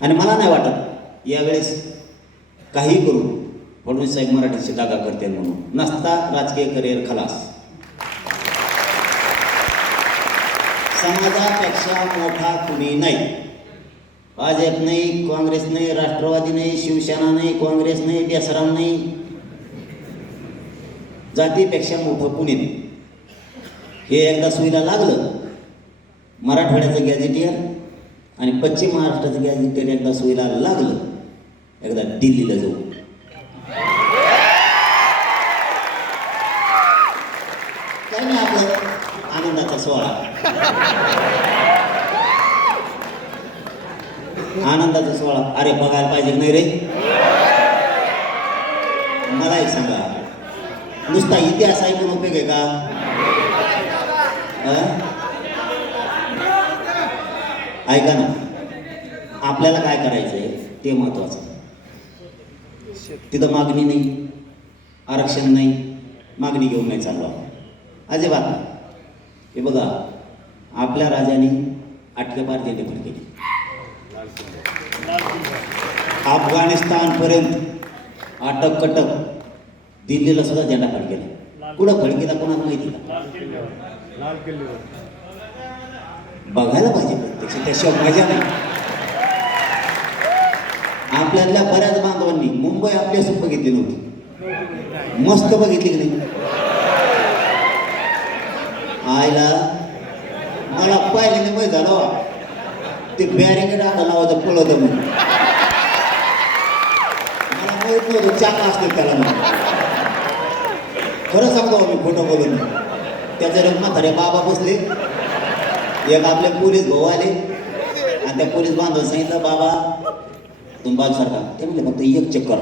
आणि मला नाही वाटत यावेळेस काही करून फडणवीस साहेब मराठीची जागा करते म्हणून. नसता राजकीय करिअर खलास. समाजापेक्षा मोठा कुणी नाही. भाजप नाही, काँग्रेस नाही, राष्ट्रवादी नाही, शिवसेना नाही, काँग्रेस नाही, बेसराम नाही. जातीपेक्षा मोठं कुणी नाही. हे एकदा सुईला लागलं, मराठवाड्याचं गॅझेटियर आणि पश्चिम महाराष्ट्राचं गॅझेटियर एकदा सुईला लागलं, एकदा दिल्लीला जाऊ. काय नाही, आपलं आनंदाचा सोहळा. आनंदाचा सोहळा. अरे बघायला पाहिजे नाही रे? मला एक सांगा, नुसता इतिहास आहे म्हणून उपयोग आहे का? ऐका ना, आपल्याला काय करायचंय ते महत्वाचं. तिथं मागणी नाही, आरक्षण नाही, मागणी घेऊन नाही चाललो अजिबात नाही. हे बघा, आपल्या राजाने आटकेपार झेंडे फडकेले. अफगाणिस्तानपर्यंत अटक कटक, दिल्लीला सुद्धा झेंडा फडकेला. कुठं फडकेला कोणाला माहिती का? बघायला पाहिजे प्रत्यक्ष, त्याशिवाय मजा नाही. आपल्यातल्या बऱ्याच बांधवांनी मुंबई आपल्यासून बघितली नव्हती, मस्त बघितली की नाही? आईला मला पाहिल्याने माहीत झालं ते बॅरिकेड आता लावायचं पळत म्हणून. मला माहीत नव्हतं चाक असते त्याला. म्हणून खरं सांगतो मी फोटो बघून. त्याचे रंग म्हातारे बाबा बसले, एक आपले पोलीस भाऊ आले आणि त्या पोलीस बांधव सांगितलं, बाबा तुम्ही बाजूसारखा. ते म्हणजे फक्त एक चक्कर